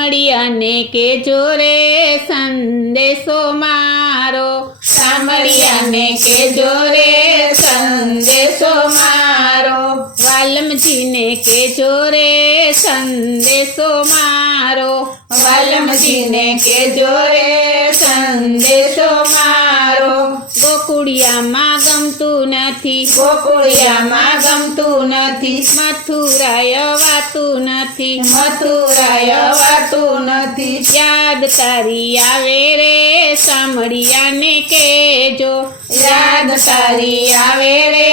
સામળિયાને કેજો રે સંદેશો મારો, સામળિયાને કેજો રે સંદેશો મારો, વાલમજીને કેજો રે સંદેશો મારો, વાલમજીને કેજો રે સંદેશો મારો, ગોકુળિયામાં ગમતું નથી, ગોકુળિયામાં ગમતું નથી, મથુરાય વાતું નથી, મથુરાય વાતું નથી, યાદ તારી આવે રે સામળિયાને કેજો, યાદ તારી આવે રે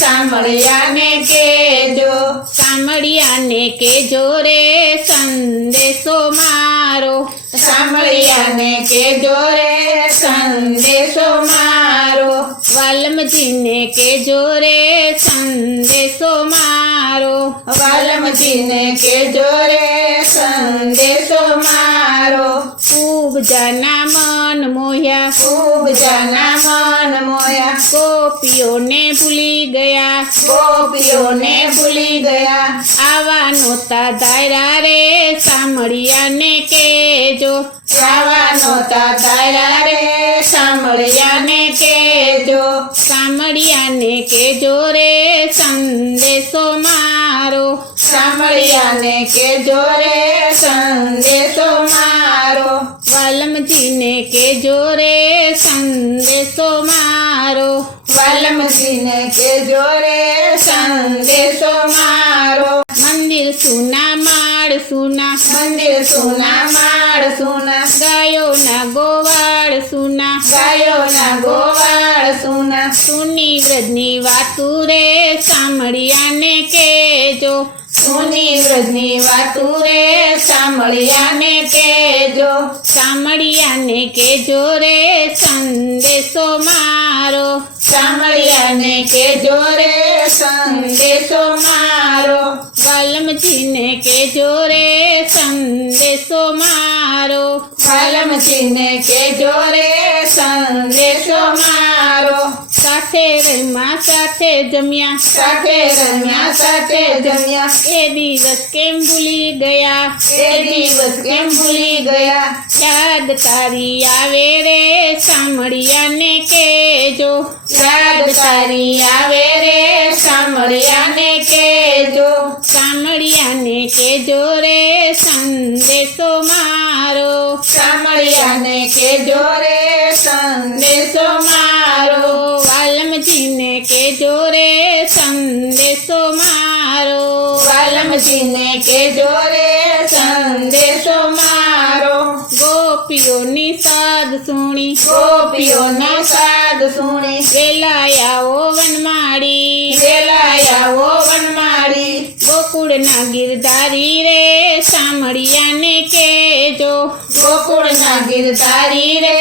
સામળિયાને કેજો, સામળિયાને કેજો રે સંદેશો મારો, સામળિયાને કેજો રે સંદેશો મારો, વાલમજીને કેજો રે સંદેશો મારો, વાલમજીને કેજો રે સંદેશો મારો, ખૂબ જના મન મોહ્યા, ખૂબ જના મન મોયા, ગોપીઓને ભૂલી ગયા, ગોપીઓને ભૂલી ગયા, આવા નહોતા ધાર્યા રે સામળિયાને કેજો, આવા નહોતા તારા રે સામળિયાને કેજો, સામળિયાને કેજો રે સંદેશો મારો, સામળિયાને કેજો રે સંદેશો મારો, વાલમજીને કેજો રે સંદેશો મારો, વાલમજીને કેજો રે સંદેશો મારો, મંદિર સુના માળ સુના, મંદિર સુના માળ સુના, ગાયોના ગોવાળ સુના, ગાયોના ગોવાળ સુના, સુની વ્રજની વાતું રે સામળિયાને કેજો, સુની વ્રજની વાતું રે સામળિયાને કેજો, સામળિયાને કેજો રે સંદેશો મારો, સામળિયાને કેજો રે સંદેશો મારો, વાલમજીને કેજો રે સંદેશો મારો, વાલમજીને કેજો રે સંદેશો મારો, સાથે રમ્યા સાથે જમ્યા, સાથે રમ્યા સાથે જમ્યા, એ દિવસ કેમ ભૂલી ગયા, એ દિવસ કેમ ભૂલી ગયા, યાદ તારી આવે રે સામળિયાને કેજો, યાદ તારી આવે રે સામળિયાને કેજો, સામળિયાને કેજો રે સંદેશો મારો, સામળિયાને કેજો રે સંદેશો મારો, વાલમજીને કેજો રે સંદેશો મારો, વાલમજીને કેજો રે સંદેશો મારો, ગોપીઓની સાદ સુણી, ગોપીઓનો સાદ સુણી, વેલાયાઓ વનમાળી, વેલાયાઓ વનમાળી, ગોકુળના ગિરધારી રે સામળિયાને કેજો, ગોકુળના ગિરધારી રે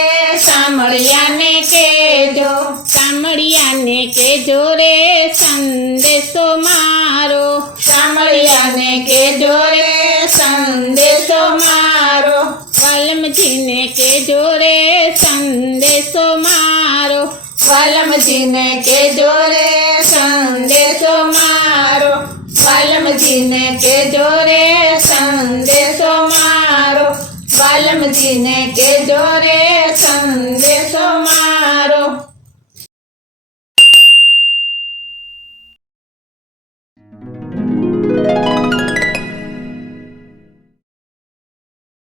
સામળિયાને કેજો, સામળિયાને કેજો રે સંદેશો મારો, સામળિયાને કેજો રે સંદેશો મારો, વાલમજીને કેજો રે સંદેશો મારો, વાલમજીને કેજો રે સંદેશો મારો, વાલમજીને કેજો રે સંદેશો મારો, વાલમજીને કેજો રે સંદેશો